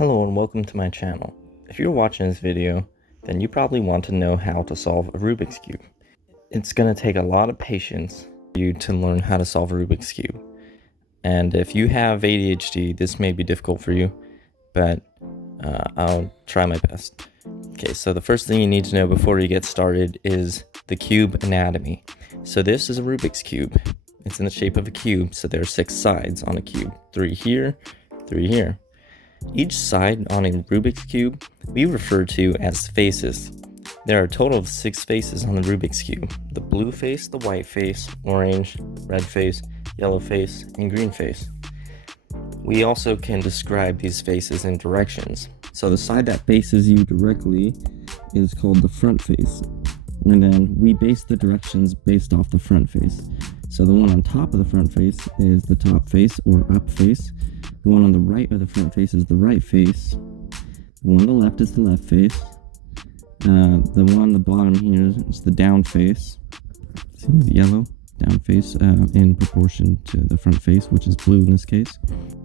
Hello and welcome to my channel. If you're watching this video, then you probably want to know how to solve a Rubik's Cube. It's going to take a lot of patience for you to learn how to solve a Rubik's Cube. And if you have ADHD, this may be difficult for you, but I'll try my best. Okay, so the first thing you need to know before you get started is the cube anatomy. So this is a Rubik's Cube. It's in the shape of a cube, so there are 6 sides on a cube. 3 here, 3 here. Each side on a Rubik's Cube we refer to as faces. There are a total of 6 faces on the Rubik's Cube: the blue face, the white face, orange, red face, yellow face, and green face. We also can describe these faces in directions. So the side that faces you directly is called the front face, and then we base the directions based off the front face. So the one on top of the front face is the top face or up face. The one on the right of the front face is the right face. The one on the left is the left face. The one on the bottom here is the down face. See the yellow down face in proportion to the front face, which is blue in this case.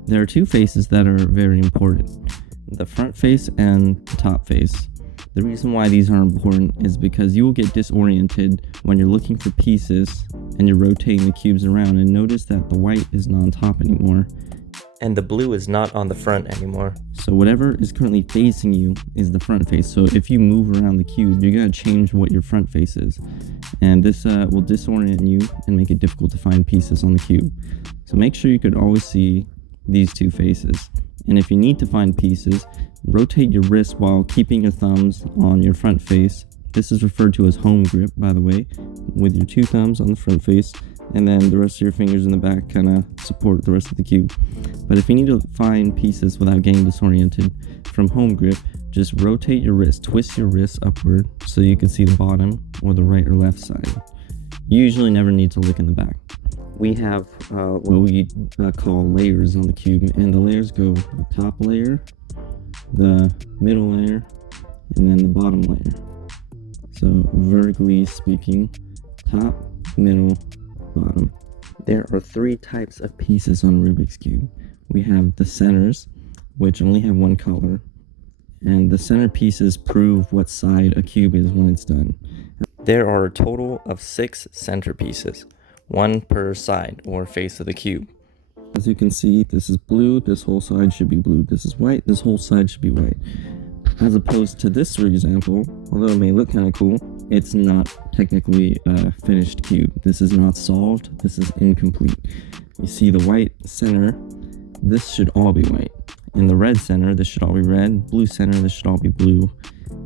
There are 2 faces that are very important: the front face and the top face. The reason why these are important is because you will get disoriented when you're looking for pieces and you're rotating the cubes around, and notice that the white is not on top anymore and the blue is not on the front anymore. So whatever is currently facing you is the front face. So if you move around the cube, you're going to change what your front face is, and this will disorient you and make it difficult to find pieces on the cube. So make sure you could always see these 2 faces, and if you need to find pieces, rotate your wrist while keeping your thumbs on your front face. This is referred to as home grip, by the way, with your 2 thumbs on the front face, and then the rest of your fingers in the back kind of support the rest of the cube. But if you need to find pieces without getting disoriented from home grip, just rotate your wrist, twist your wrist upward so you can see the bottom or the right or left side. You usually never need to look in the back. We have what we call layers on the cube, and the layers go the top layer, the middle layer, and then the bottom layer. So vertically speaking, top, middle, bottom. There are 3 types of pieces on Rubik's Cube. We have the centers, which only have 1 color, and the center pieces prove what side a cube is when it's done. There are a total of 6 center pieces, 1 per side or face of the cube. As you can see, this is blue, this whole side should be blue. This is white, this whole side should be white. As opposed to this, for example, although it may look kind of cool, it's not technically a finished cube. This is not solved, this is incomplete. You see the white center, this should all be white. In the red center, this should all be red. Blue center, this should all be blue.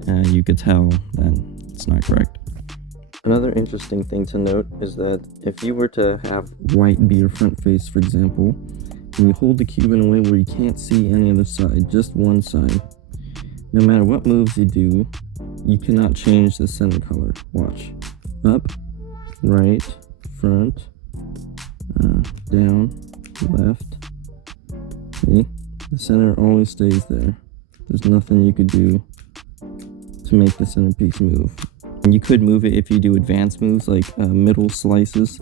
You could tell that it's not correct. Another interesting thing to note is that if you were to have white be your front face, for example, and you hold the cube in a way where you can't see any other side, just one side, no matter what moves you do, you cannot change the center color. Watch. Up, right, front, down, left. See? The center always stays there. There's nothing you could do to make the centerpiece move. And you could move it if you do advanced moves like middle slices,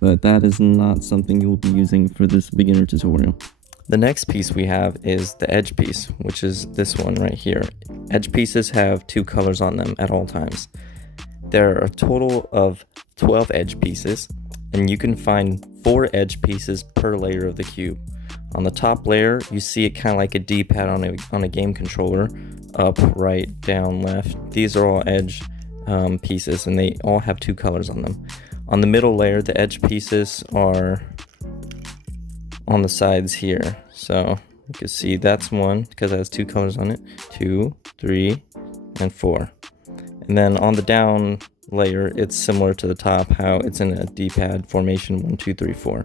but that is not something you will be using for this beginner tutorial. The next piece we have is the edge piece, which is this one right here. Edge pieces have 2 colors on them at all times. There are a total of 12 edge pieces, and you can find 4 edge pieces per layer of the cube. On the top layer, you see it kind of like a D-pad on a game controller: up, right, down, left. These are all edge pieces, and they all have 2 colors on them. On the middle layer, the edge pieces are on the sides here. So you can see that's 1 because it has 2 colors on it, 2, 3, and 4. And then on the down layer, it's similar to the top, how it's in a D-pad formation: 1, 2, 3, 4,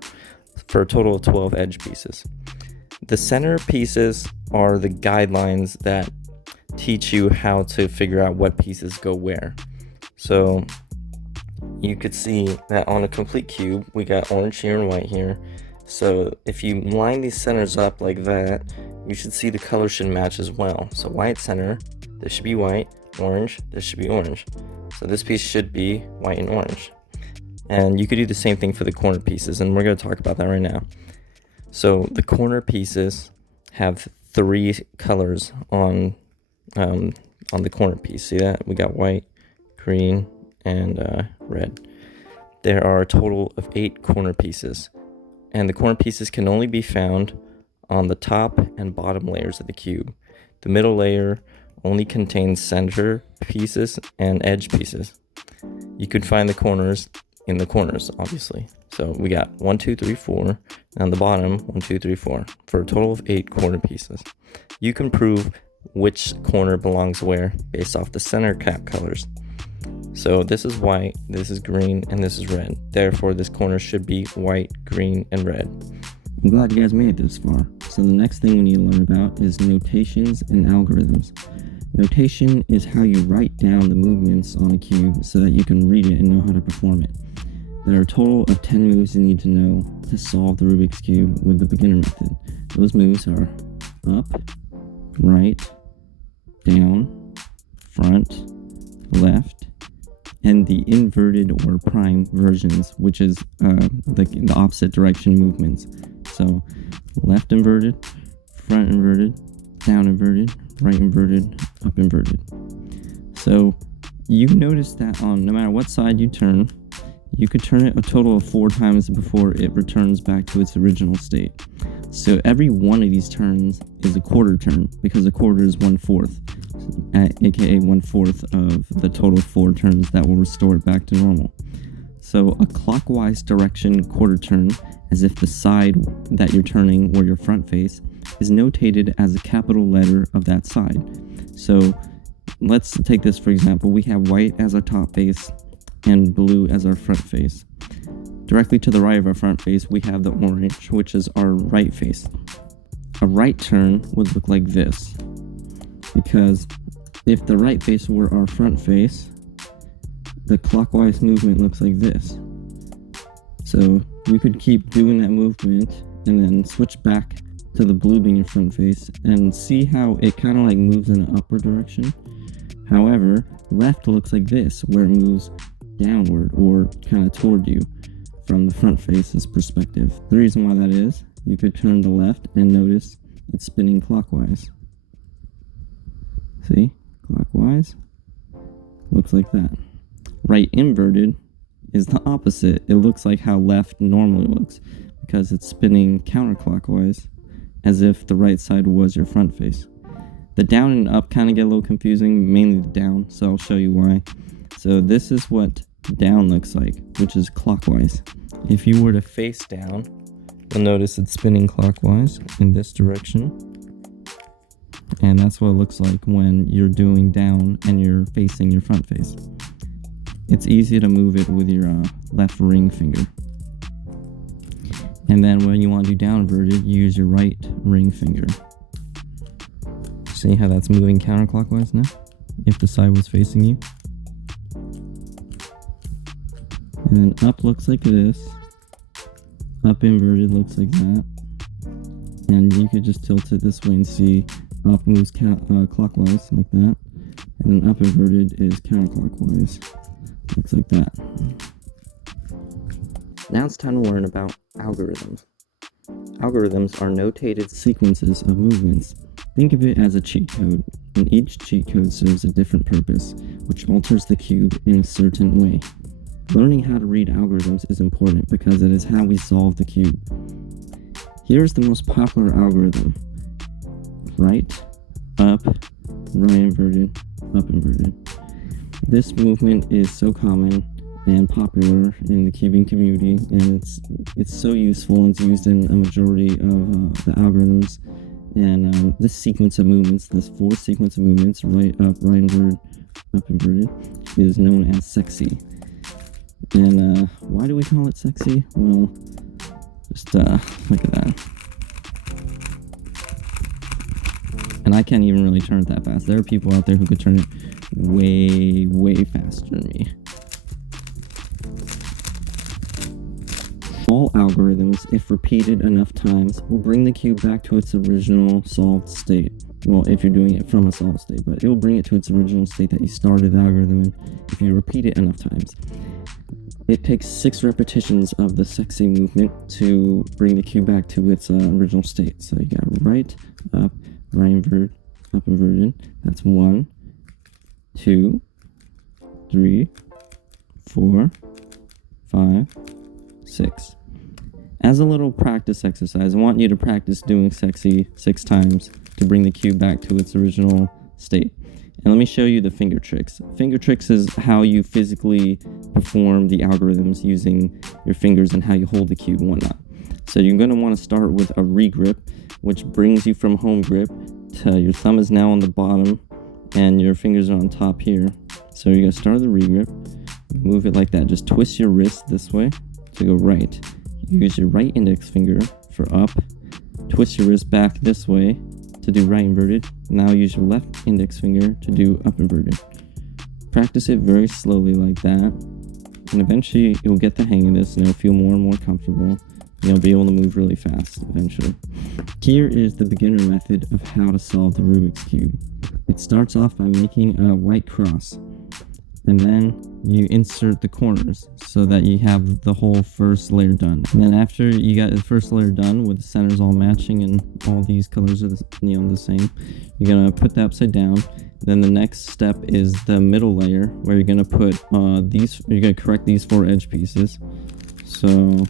for a total of 12 edge pieces. The center pieces are the guidelines that teach you how to figure out what pieces go where. So you could see that on a complete cube, we got orange here and white here. So if you line these centers up like that, you should see the color should match as well. So white center, this should be white. Orange, this should be orange. So this piece should be white and orange. And you could do the same thing for the corner pieces, and we're going to talk about that right now. So the corner pieces have three colors on the corner piece. See that? We got white, green, and red. There are a total of 8 corner pieces, and the corner pieces can only be found on the top and bottom layers of the cube. The middle layer only contains center pieces and edge pieces. You could find the corners in the corners, obviously. So we got 1, 2, 3, 4, and on the bottom 1, 2, 3, 4, for a total of 8 corner pieces. You can prove which corner belongs where based off the center cap colors. So this is white, this is green, and this is red. Therefore, this corner should be white, green, and red. I'm glad you guys made it this far. So the next thing we need to learn about is notations and algorithms. Notation is how you write down the movements on a cube so that you can read it and know how to perform it. There are a total of 10 moves you need to know to solve the Rubik's Cube with the beginner method. Those moves are up, right, down, front, left, and the inverted or prime versions, which is the opposite direction movements. So left inverted, front inverted, down inverted, right inverted, up inverted. So you notice that on no matter what side you turn, you could turn it a total of 4 times before it returns back to its original state. So every one of these turns is a quarter turn, because a quarter is 1/4, aka 1/4 of the total 4 turns that will restore it back to normal. So a clockwise direction quarter turn, as if the side that you're turning or your front face, is notated as a capital letter of that side. So let's take this for example. We have white as our top face and blue as our front face. Directly to the right of our front face, we have the orange, which is our right face. A right turn would look like this, because if the right face were our front face, the clockwise movement looks like this. So we could keep doing that movement and then switch back to the blue being your front face and see how it kind of like moves in an upward direction. However, left looks like this, where it moves downward or kind of toward you from the front face's perspective. The reason why that is, you could turn to the left and notice it's spinning clockwise. See? Clockwise. Looks like that. Right inverted is the opposite. It looks like how left normally looks, because it's spinning counterclockwise, as if the right side was your front face. The down and up kind of get a little confusing, mainly the down, so I'll show you why. So this is what down looks like, which is clockwise. If you were to face down, you'll notice it's spinning clockwise in this direction. And that's what it looks like when you're doing down and you're facing your front face. It's easy to move it with your left ring finger. And then when you want to do down inverted, you use your right ring finger. See how that's moving counterclockwise now? If the side was facing you. And then up looks like this. Up inverted looks like that. And you could just tilt it this way and see up moves clockwise like that. And then up inverted is counterclockwise. Looks like that. Now it's time to learn about algorithms. Algorithms are notated sequences of movements. Think of it as a cheat code, and each cheat code serves a different purpose, which alters the cube in a certain way. Learning how to read algorithms is important because it is how we solve the cube. Here's the most popular algorithm. Right, up, right inverted, up inverted. This movement is so common and popular in the cubing community, and it's so useful, and it's used in a majority of the algorithms. And this sequence of movements, this 4 sequence of movements, right up, right inverted, up inverted, is known as sexy. And why do we call it sexy? Well, just look at that. And I can't even really turn it that fast. There are people out there who could turn it way, way faster than me. All algorithms, if repeated enough times, will bring the cube back to its original solved state. Well, if you're doing it from a solved state, but it will bring it to its original state that you started the algorithm in if you repeat it enough times. It takes 6 repetitions of the sexy movement to bring the cube back to its original state. So you got right, up, right inverted, up inverted. That's 1, 2, 3, 4, 5, 6. As a little practice exercise, I want you to practice doing sexy 6 times to bring the cube back to its original state. And let me show you the finger tricks. Finger tricks is how you physically perform the algorithms using your fingers and how you hold the cube and whatnot. So you're going to want to start with a regrip, which brings you from home grip to your thumb is now on the bottom and your fingers are on top here. So you're going to start the regrip, move it like that. Just twist your wrist this way to go right. Use your right index finger for up. Twist your wrist back this way to do right inverted. Now use your left index finger to do up inverted. Practice it very slowly like that, and eventually you'll get the hang of this and it'll feel more and more comfortable. You'll be able to move really fast eventually. Here is the beginner method of how to solve the Rubik's Cube. It starts off by making a white cross, and then you insert the corners so that you have the whole first layer done. And then after you got the first layer done with the centers all matching and all these colors are the same, you're gonna put that upside down. Then the next step is the middle layer, where you're gonna put you're gonna correct these 4 edge pieces. So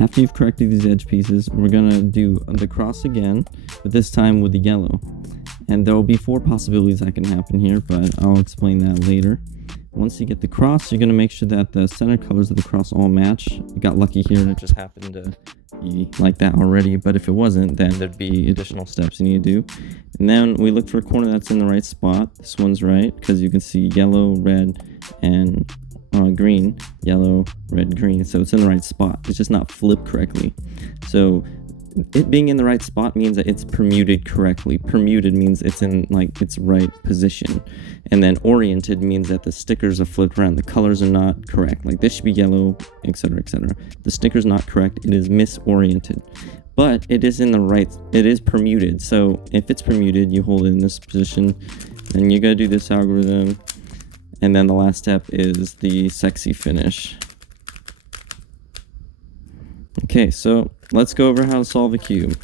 after you've corrected these edge pieces, we're gonna do the cross again, but this time with the yellow. And there will be 4 possibilities that can happen here, but I'll explain that later. Once you get the cross, you're gonna make sure that the center colors of the cross all match. You got lucky here and it just happened to be like that already, but if it wasn't, then there'd be additional steps you need to do. And then we look for a corner that's in the right spot. This one's right, because you can see yellow, red, and green, yellow, red, green, so it's in the right spot. It's just not flipped correctly. So it being in the right spot means that it's permuted correctly. Permuted means it's in like its right position, and then oriented means that the stickers are flipped around. The colors are not correct. Like this should be yellow, etc., etc. The sticker's not correct. It is misoriented, but it is in the right. It is permuted. So if it's permuted, you hold it in this position, and you gotta do this algorithm. And then the last step is the sexy finish. Okay, so let's go over how to solve a cube.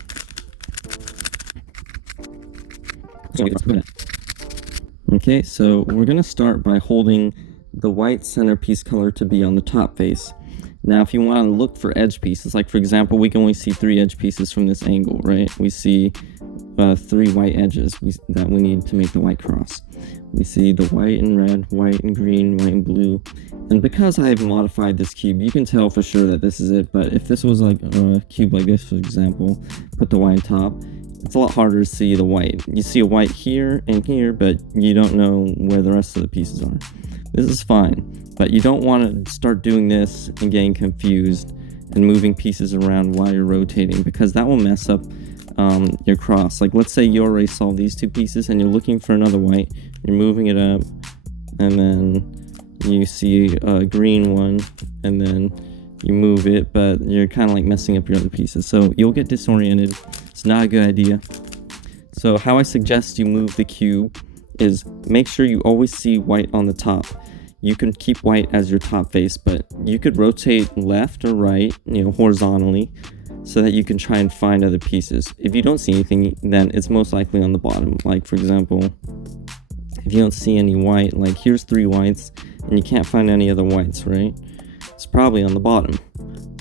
Okay, so we're going to start by holding the white centerpiece color to be on the top face. Now, if you want to look for edge pieces, like for example, we can only see 3 edge pieces from this angle, right? We see 3 white edges that we need to make the white cross. We see the white and red, white and green, white and blue. And because I've modified this cube, you can tell for sure that this is it. But if this was like a cube like this, for example, put the white on top, it's a lot harder to see the white. You see a white here and here, but you don't know where the rest of the pieces are. This is fine, but you don't want to start doing this and getting confused and moving pieces around while you're rotating, because that will mess up your cross. Like let's say you already solved these 2 pieces and you're looking for another white, you're moving it up, and then you see a green one, and then you move it, but you're kind of like messing up your other pieces, so you'll get disoriented. It's not a good idea. So how I suggest you move the cube is make sure you always see white on the top. You can keep white as your top face, but you could rotate left or right, horizontally, so that you can try and find other pieces. If you don't see anything, then it's most likely on the bottom. Like for example, if you don't see any white, like here's 3 whites and you can't find any other whites, right? It's probably on the bottom.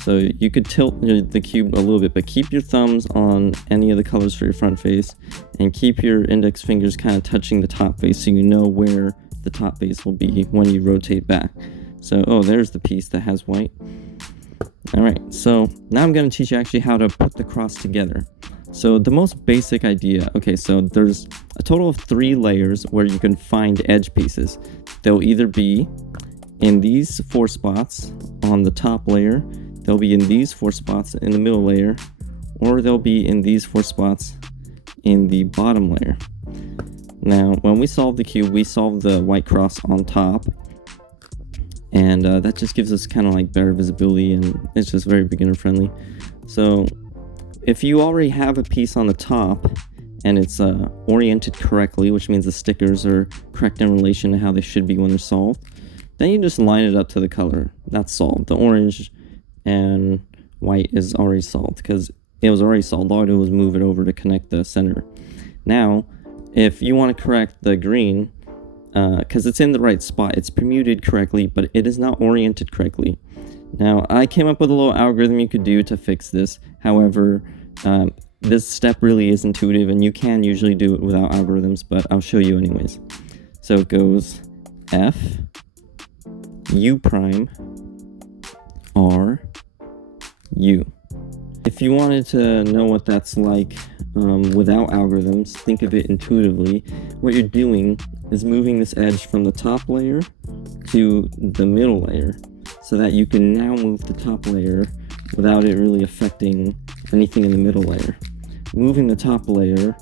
So you could tilt the cube a little bit, but keep your thumbs on any of the colors for your front face, and keep your index fingers kind of touching the top face so you know where the top face will be when you rotate back. So, oh, there's the piece that has white. Alright, so now I'm going to teach you actually how to put the cross together. So the most basic idea, okay, so there's a total of 3 layers where you can find edge pieces. They'll either be in these 4 spots on the top layer, they'll be in these 4 spots in the middle layer, or they'll be in these 4 spots in the bottom layer. Now, when we solve the cube, we solve the white cross on top, and that just gives us kind of like better visibility, and it's just very beginner friendly. So if you already have a piece on the top and it's oriented correctly, which means the stickers are correct in relation to how they should be when they're solved, Then you just line it up to the color. That's solved. The orange and white is already solved because it was already solved. All I did was move it over to connect the center. Now, if you want to correct the green, because it's in the right spot, it's permuted correctly, but it is not oriented correctly. Now, I came up with a little algorithm you could do to fix this. However, this step really is intuitive, and you can usually do it without algorithms, but I'll show you anyways. So it goes F, U prime, R, U. If you wanted to know what that's like without algorithms, think of it intuitively. What you're doing is moving this edge from the top layer to the middle layer so that you can now move the top layer without it really affecting anything in the middle layer. Moving the top layer,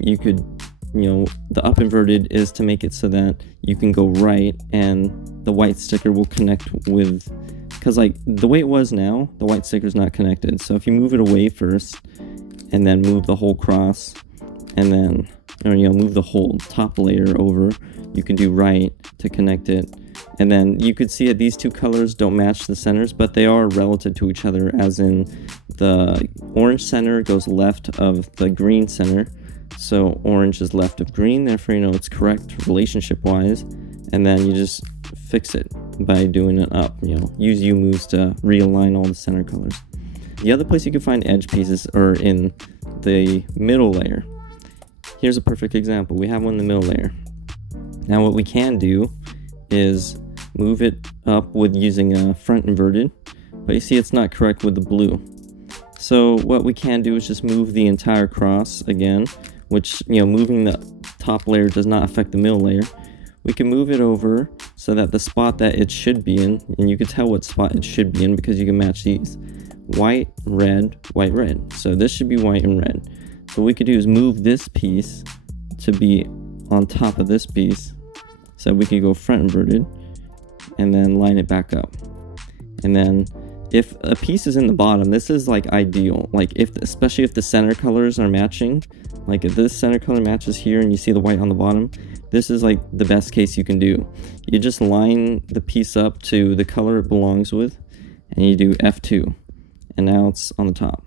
you could, the up inverted is to make it so that you can go right and the white sticker will connect with, because like the way it was now, the white sticker is not connected. So if you move it away first and then move the whole cross and then, move the whole top layer over, you can do right to connect it. And then you could see that these two colors don't match the centers, but they are relative to each other, as in the orange center goes left of the green center. So orange is left of green, therefore it's correct relationship wise. And then you just fix it by doing it up, use U moves to realign all the center colors. The other place you can find edge pieces are in the middle layer. Here's a perfect example. We have one in the middle layer. Now what we can do is move it up with using a front inverted, but you see it's not correct with the blue. So what we can do is just move the entire cross again, which, moving the top layer does not affect the middle layer. We can move it over so that the spot that it should be in, and you can tell what spot it should be in because you can match these. White, red, white, red. So this should be white and red. So what we could do is move this piece to be on top of this piece. So we could go front inverted and then line it back up. And then if a piece is in the bottom, this is like ideal. Like especially if the center colors are matching, like if this center color matches here and you see the white on the bottom, this is like the best case you can do. You just line the piece up to the color it belongs with and you do F2 and now it's on the top.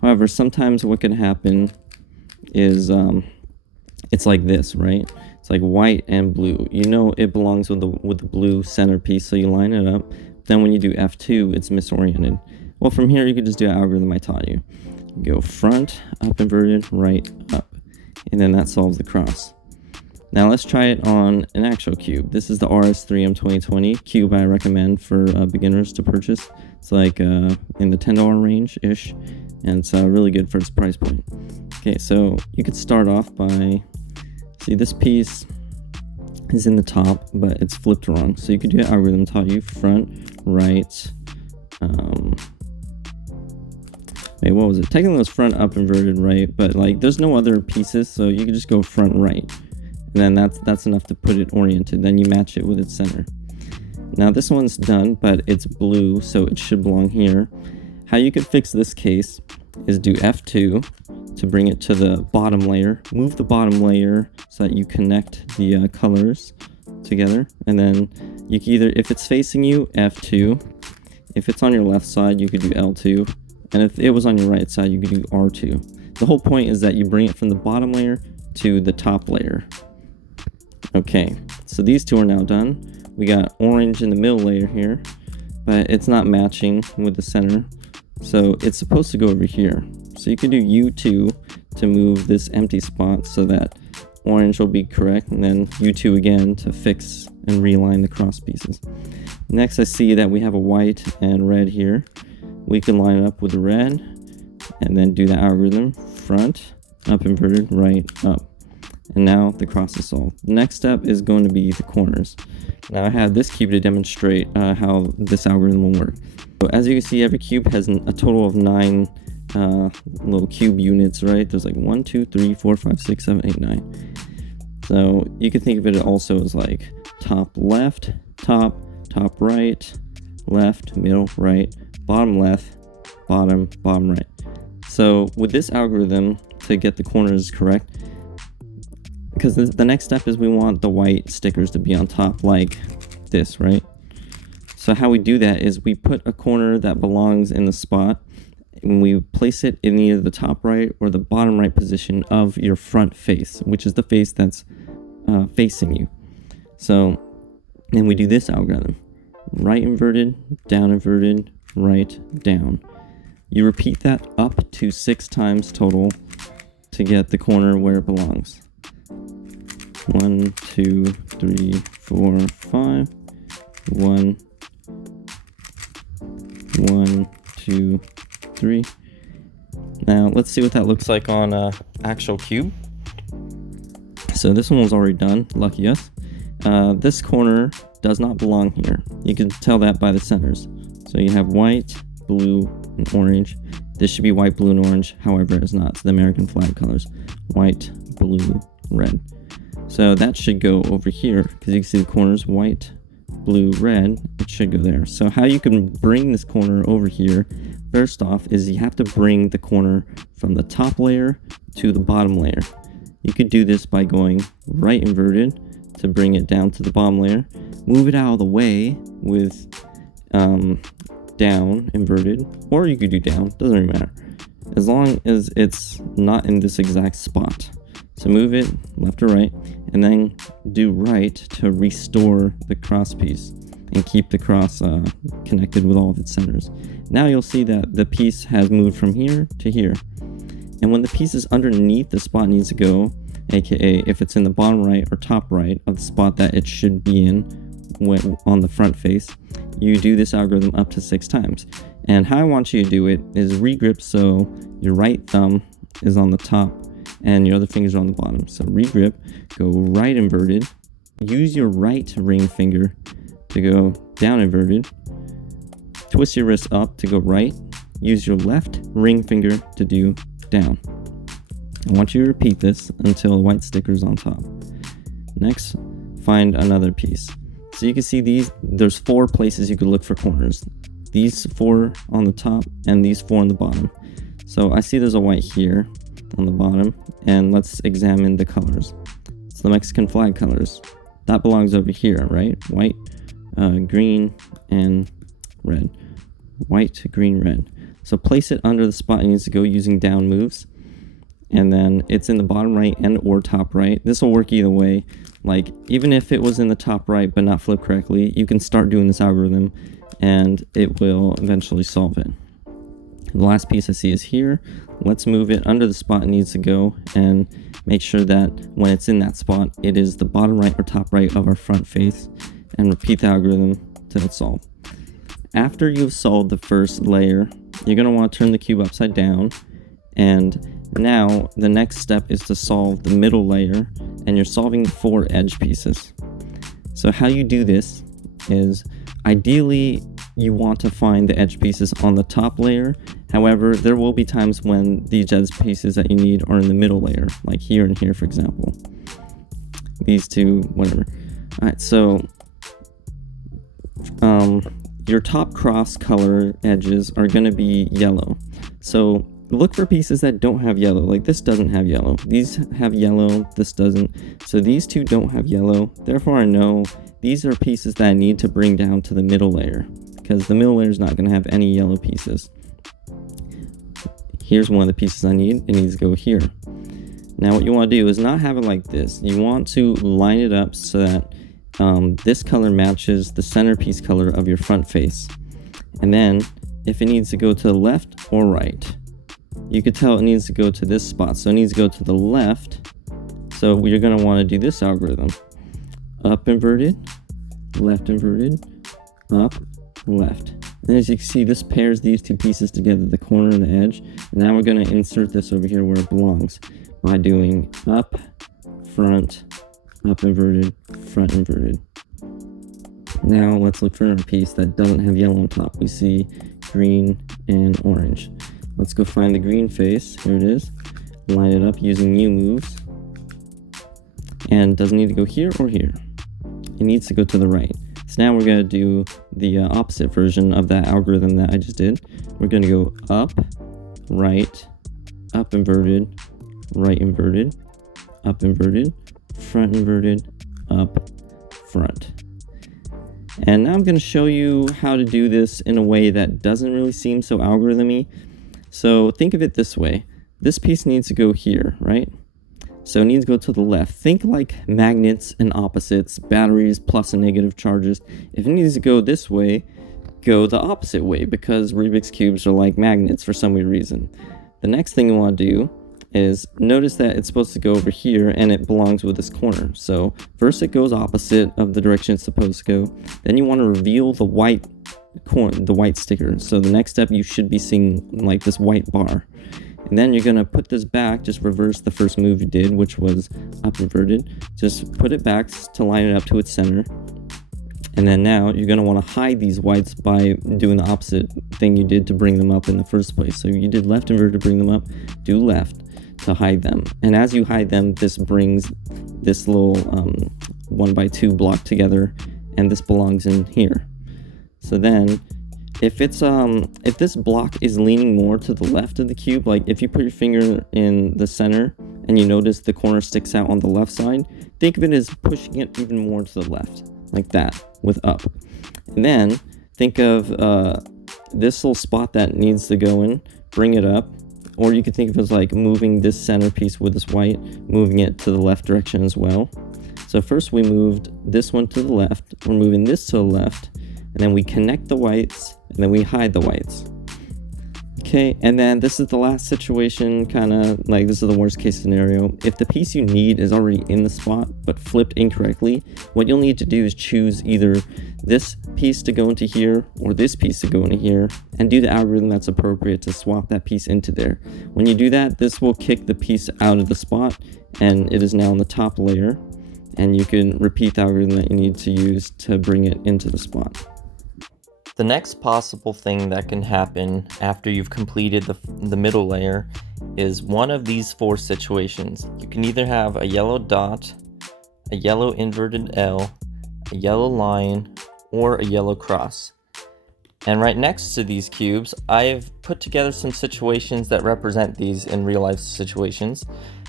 However, sometimes what can happen is it's like this, right? It's like white and blue. It belongs with the blue center piece, so you line it up. Then when you do F2, it's misoriented. Well, from here, you could just do an algorithm I taught you. You go front, up inverted, right, up. And then that solves the cross. Now let's try it on an actual cube. This is the RS3M 2020 cube I recommend for beginners to purchase. It's like in the $10 range-ish, and it's really good for its price point. Okay, so you could start off by, see this piece is in the top, but it's flipped wrong. So you could do an algorithm taught you front, right, wait, what was it? Technically it was front, up, inverted, right, but like there's no other pieces, so you could just go front, right. And then that's enough to put it oriented. Then you match it with its center. Now this one's done, but it's blue, so it should belong here. How you could fix this case is do F2 to bring it to the bottom layer. Move the bottom layer so that you connect the colors together. And then you can either, if it's facing you, F2. If it's on your left side, you could do L2. And if it was on your right side, you could do R2. The whole point is that you bring it from the bottom layer to the top layer. Okay, so these two are now done. We got orange in the middle layer here, but it's not matching with the center. So it's supposed to go over here. So you can do U2 to move this empty spot so that orange will be correct, and then U2 again to fix and realign the cross pieces. Next, I see that we have a white and red here. We can line it up with the red and then do the algorithm front, up inverted, right, up. And now the cross is solved. The next step is going to be the corners. Now I have this cube to demonstrate how this algorithm will work. So as you can see, every cube has a total of 9 little cube units, right? There's like 1, 2, 3, 4, 5, 6, 7, 8, 9. So you can think of it also as like top left, top right, left, middle, right, bottom left, bottom right. So with this algorithm, to get the corners correct, because the next step is we want the white stickers to be on top, like this, right? So how we do that is we put a corner that belongs in the spot, and we place it in either the top right or the bottom right position of your front face, which is the face that's facing you. So then we do this algorithm: right inverted, down inverted, right, down. You repeat that up to 6 times total to get the corner where it belongs. 1, 2, 3, 4, 5. 1, 2, 3. Now let's see what that looks like on an actual cube. So this one was already done, lucky us. This corner does not belong here. You can tell that by the centers. So you have white, blue, and orange. This should be white, blue, and orange. However, it's not. It's the American flag colors: white, blue, red. So that should go over here, because you can see the corners: white, blue, red. It should go there. So how you can bring this corner over here, first off, is you have to bring the corner from the top layer to the bottom layer. You could do this by going right inverted to bring it down to the bottom layer. Move it out of the way with down inverted, or you could do down, doesn't really matter, as long as it's not in this exact spot. So move it left or right, and then do right to restore the cross piece and keep the cross connected with all of its centers. Now you'll see that the piece has moved from here to here. And when the piece is underneath the spot it needs to go, aka if it's in the bottom right or top right of the spot that it should be in when on the front face, you do this algorithm up to 6 times. And how I want you to do it is regrip, so your right thumb is on the top and your other fingers are on the bottom. So regrip, go right inverted, use your right ring finger to go down inverted, twist your wrist up to go right, use your left ring finger to do down. I want you to repeat this until the white sticker is on top. Next, find another piece. So you can see there's 4 places you could look for corners. These 4 on the top and these 4 on the bottom. So I see there's a white here on the bottom, and let's examine the colors. It's the Mexican flag colors. That belongs over here, right? White, green, and red. White, green, red. So place it under the spot it needs to go using down moves. And then it's in the bottom right and or top right. This will work either way. Like, even if it was in the top right but not flipped correctly, you can start doing this algorithm and it will eventually solve it. The last piece I see is here. Let's move it under the spot it needs to go and make sure that when it's in that spot, it is the bottom right or top right of our front face, and repeat the algorithm till it's solved. After you've solved the first layer, you're going to want to turn the cube upside down, and now the next step is to solve the middle layer, and you're solving 4 edge pieces. So how you do this is, ideally you want to find the edge pieces on the top layer. However, there will be times when these edge pieces that you need are in the middle layer, like here and here, for example. These two, whatever. Alright, so your top cross color edges are going to be yellow. So look for pieces that don't have yellow. Like this doesn't have yellow. These have yellow, this doesn't. So these two don't have yellow. Therefore, I know these are pieces that I need to bring down to the middle layer, because the middle layer is not going to have any yellow pieces. Here's one of the pieces I need. It needs to go here. Now what you want to do is not have it like this. You want to line it up so that this color matches the centerpiece color of your front face. And then if it needs to go to the left or right, you could tell it needs to go to this spot. So it needs to go to the left. So you're going to want to do this algorithm: up inverted, left inverted, up, left. And as you can see, this pairs these two pieces together, the corner and the edge. And now we're going to insert this over here where it belongs by doing up, front, up inverted, front inverted. Now let's look for a piece that doesn't have yellow on top. We see green and orange. Let's go find the green face. Here it is. Line it up using new moves. And doesn't need to go here or here. It needs to go to the right. So now we're going to do the opposite version of that algorithm that I just did. We're going to go up, right, up inverted, right inverted, up inverted, front inverted, up, front. And now I'm going to show you how to do this in a way that doesn't really seem so algorithmy. So think of it this way. This piece needs to go here, right? So it needs to go to the left. Think like magnets and opposites, batteries plus and negative charges. If it needs to go this way, go the opposite way, because Rubik's Cubes are like magnets for some weird reason. The next thing you want to do is notice that it's supposed to go over here and it belongs with this corner. So first it goes opposite of the direction it's supposed to go. Then you want to reveal the white sticker. So the next step, you should be seeing like this white bar. And then you're going to put this back, just reverse the first move you did, which was up inverted. Just put it back to line it up to its center. And then now you're going to want to hide these whites by doing the opposite thing you did to bring them up in the first place. So you did left inverted to bring them up, do left to hide them. And as you hide them, this brings this little 1x2 block together, and this belongs in here. So then if this block is leaning more to the left of the cube, like if you put your finger in the center and you notice the corner sticks out on the left side, think of it as pushing it even more to the left, like that, with up. And then think of this little spot that needs to go in, bring it up, or you could think of it as like moving this centerpiece with this white, moving it to the left direction as well. So first we moved this one to the left, we're moving this to the left, and then we connect the whites, and then we hide the whites. Okay, and then this is the last situation, kind of like this is the worst case scenario. If the piece you need is already in the spot but flipped incorrectly, what you'll need to do is choose either this piece to go into here or this piece to go into here, and do the algorithm that's appropriate to swap that piece into there. When you do that, this will kick the piece out of the spot, and it is now on the top layer, and you can repeat the algorithm that you need to use to bring it into the spot. The next possible thing that can happen after you've completed the middle layer is one of these four situations. You can either have a yellow dot, a yellow inverted L, a yellow line, or a yellow cross. And right next to these cubes, I've put together some situations that represent these in real life situations.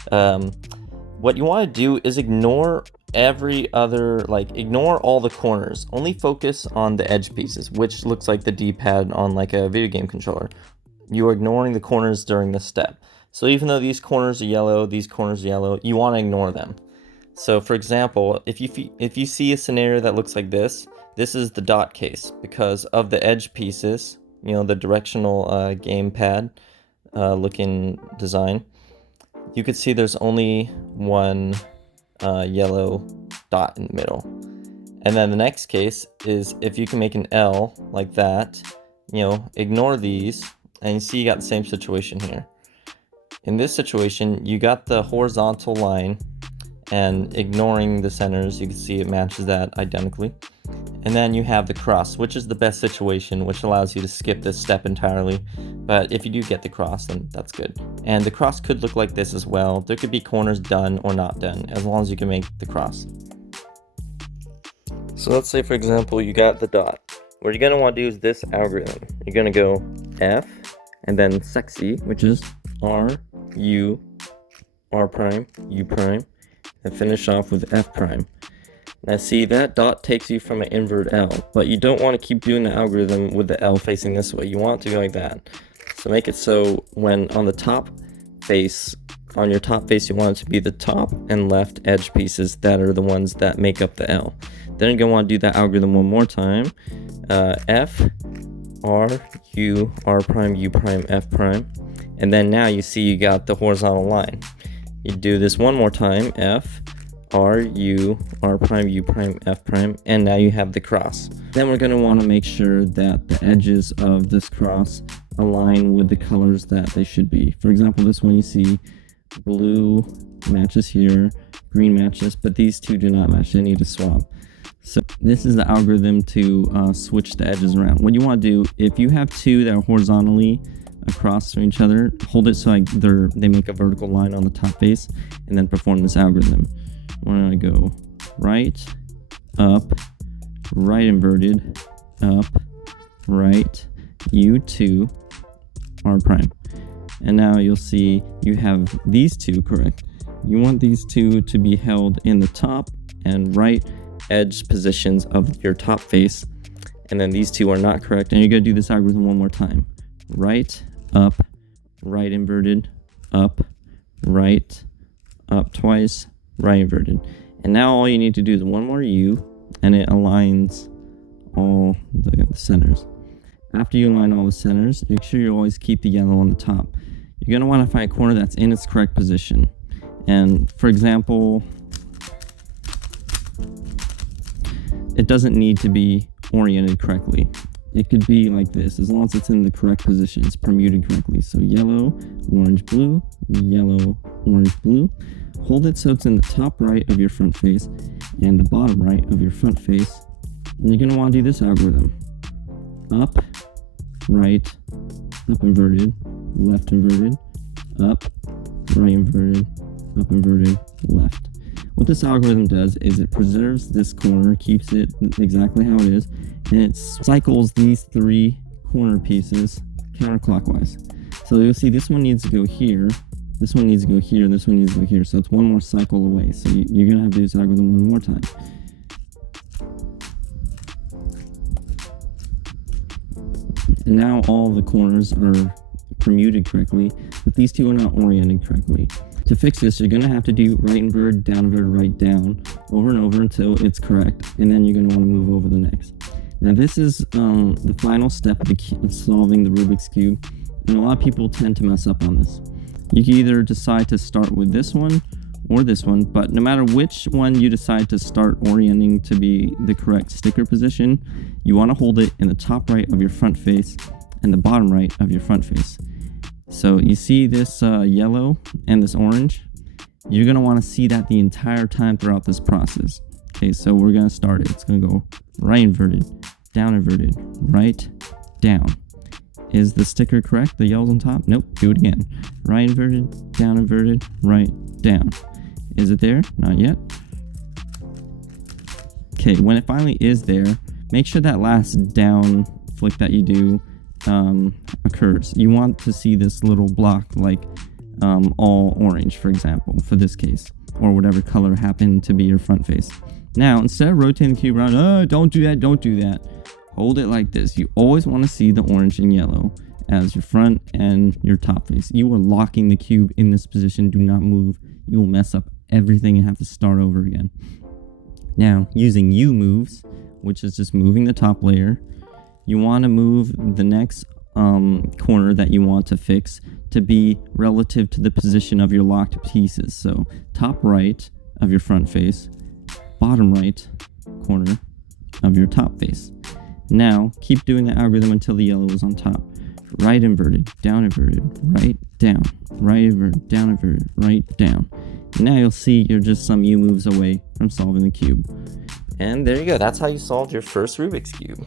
What you want to do is ignore ignore all the corners. Only focus on the edge pieces, which looks like the D-pad on like a video game controller. You are ignoring the corners during this step. So even though these corners are yellow, these corners are yellow, you want to ignore them. So for example, if you see a scenario that looks like this is the dot case because of the edge pieces, you know, the directional gamepad looking design. You could see there's only one yellow dot in the middle. And then the next case is if you can make an L like that, you know, ignore these, and you see you got the same situation here. In this situation, you got the horizontal line, and ignoring the centers, you can see it matches that identically. And then you have the cross, which is the best situation, which allows you to skip this step entirely. But if you do get the cross, then that's good. And the cross could look like this as well. There could be corners done or not done, as long as you can make the cross. So let's say, for example, you got the dot. What you're going to want to do is this algorithm. You're going to go F, and then sexy, which is R, U, R prime, U prime, and finish off with F prime. Now see, that dot takes you from an invert L, but you don't want to keep doing the algorithm with the L facing this way. You want it to go like that. So make it so when on the top face, on your top face, you want it to be the top and left edge pieces that are the ones that make up the L. Then you're going to want to do that algorithm one more time. F, R, U, R prime, U prime, F prime. And then now you see you got the horizontal line. You do this one more time, F, R, U, R prime, U prime, F prime, and now you have the cross. Then we're going to want to make sure that the edges of this cross align with the colors that they should be. For example, this one you see blue matches here, green matches, but these two do not match. They need to swap. So this is the algorithm to switch the edges around. What you want to do, if you have two that are horizontally across from each other, hold it so they make a vertical line on the top face, and then perform this algorithm. We're going to go right, up, right inverted, up, right, U2, R prime. And now you'll see you have these two correct. You want these two to be held in the top and right edge positions of your top face, and then these two are not correct, and you're going to do this algorithm one more time. Right, up, right inverted, up, right, up twice, right inverted. And now all you need to do is one more U, and it aligns all the centers. After you align all the centers, make sure you always keep the yellow on the top. You're going to want to find a corner that's in its correct position. And for example, it doesn't need to be oriented correctly. It could be like this, as long as it's in the correct position, it's permuted correctly. So yellow, orange, blue, yellow, orange, blue. Hold it so it's in the top right of your front face and the bottom right of your front face. And you're going to want to do this algorithm. Up, right, up inverted, left inverted, up, right inverted, up inverted, left. What this algorithm does is it preserves this corner, keeps it exactly how it is, and it cycles these three corner pieces counterclockwise. So you'll see this one needs to go here, this one needs to go here, this one needs to go here. So it's one more cycle away. So you're going to have to do this algorithm one more time. And now all the corners are permuted correctly, but these two are not oriented correctly. To fix this, you're going to have to do right inverted, down inverted, right down, over and over until it's correct, and then you're going to want to move over the next. Now this is the final step of solving the Rubik's Cube, and a lot of people tend to mess up on this. You can either decide to start with this one or this one, but no matter which one you decide to start orienting to be the correct sticker position, you want to hold it in the top right of your front face and the bottom right of your front face. So you see this yellow and this orange, you're going to want to see that the entire time throughout this process. Okay, so we're going to start it. It's going to go right inverted, right, down. Is the sticker correct? The yellow's on top? Nope. Do it again. Right inverted, right, down. Is it there? Not yet. Okay, when it finally is there, make sure that last down flick that you do occurs. You want to see this little block like all orange, for example, for this case, or whatever color happened to be your front face. Now, instead of rotating the cube around, don't do that. Hold it like this. You always want to see the orange and yellow as your front and your top face. You are locking the cube in this position. Do not move. You will mess up everything and have to start over again. Now, using U moves, which is just moving the top layer, you want to move the next corner that you want to fix to be relative to the position of your locked pieces. So top right of your front face, bottom right corner of your top face. Now keep doing the algorithm until the yellow is on top. Right inverted, right down, right inverted, down inverted, right down. Now you'll see you're just some U moves away from solving the cube. And there you go. That's how you solved your first Rubik's Cube.